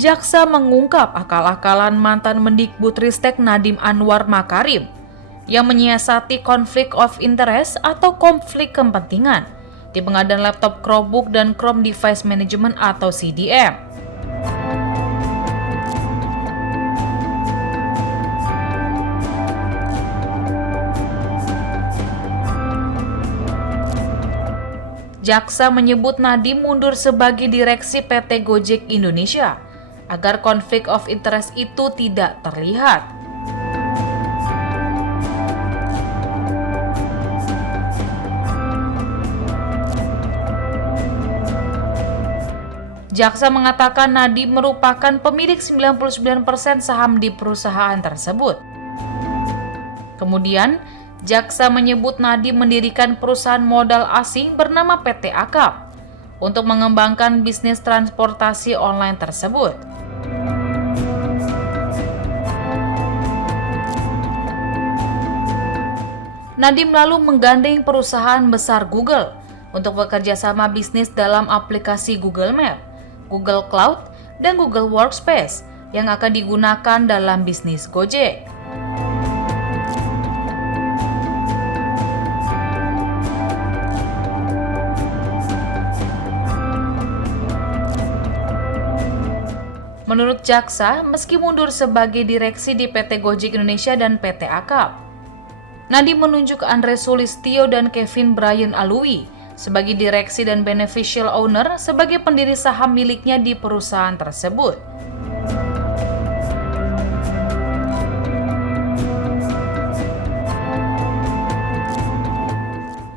Jaksa mengungkap akal-akalan mantan Mendikbudristek Nadiem Anwar Makarim yang menyiasati konflik of interest atau konflik kepentingan di pengadaan laptop Chromebook dan Chrome Device Management atau CDM. Jaksa menyebut Nadiem mundur sebagai direksi PT Gojek Indonesia agar konflik of interest itu tidak terlihat. Jaksa mengatakan Nadiem merupakan pemilik 99% saham di perusahaan tersebut. Kemudian, Jaksa menyebut Nadiem mendirikan perusahaan modal asing bernama PT Akap untuk mengembangkan bisnis transportasi online tersebut. Nadiem lalu menggandeng perusahaan besar Google untuk bekerja sama bisnis dalam aplikasi Google Map, Google Cloud, dan Google Workspace yang akan digunakan dalam bisnis Gojek. Menurut Jaksa, meski mundur sebagai direksi di PT Gojek Indonesia dan PT Akap, Nadiem menunjuk Andre Sulistyo dan Kevin Brian Alui sebagai direksi dan beneficial owner sebagai pendiri saham miliknya di perusahaan tersebut.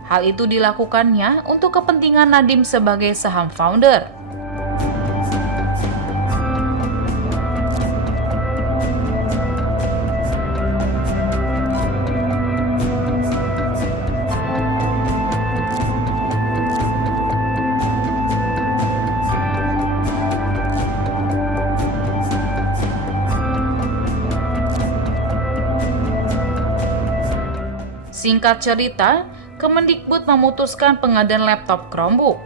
Hal itu dilakukannya untuk kepentingan Nadiem sebagai saham founder. Singkat cerita, Kemendikbud memutuskan pengadaan laptop Chromebook.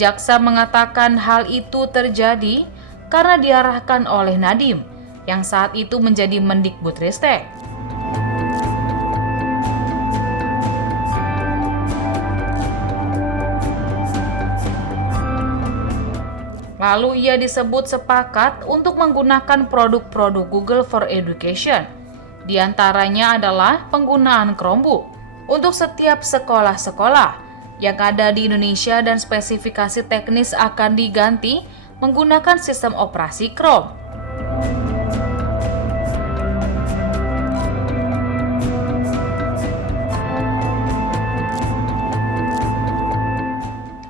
Jaksa mengatakan hal itu terjadi karena diarahkan oleh Nadiem, yang saat itu menjadi Mendikbudristek. Lalu ia disebut sepakat untuk menggunakan produk-produk Google for Education. Di antaranya adalah penggunaan Chromebook untuk setiap sekolah-sekolah yang ada di Indonesia dan spesifikasi teknis akan diganti menggunakan sistem operasi Chrome.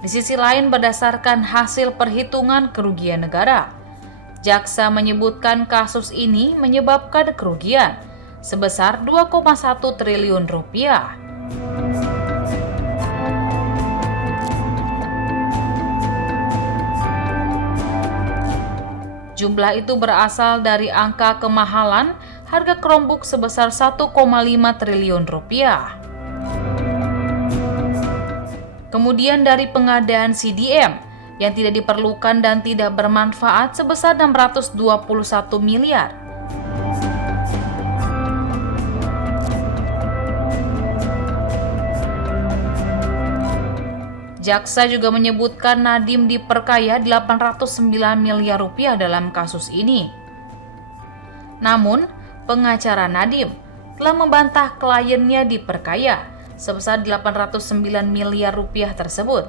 Di sisi lain, berdasarkan hasil perhitungan kerugian negara, Jaksa menyebutkan kasus ini menyebabkan kerugian sebesar 2,1 triliun rupiah. Jumlah itu berasal dari angka kemahalan harga Chromebook sebesar 1,5 triliun rupiah. Kemudian dari pengadaan CDM yang tidak diperlukan dan tidak bermanfaat sebesar 621 miliar. Jaksa juga menyebutkan Nadiem diperkaya 809 miliar rupiah dalam kasus ini. Namun, pengacara Nadiem telah membantah kliennya diperkaya sebesar 809 miliar rupiah tersebut.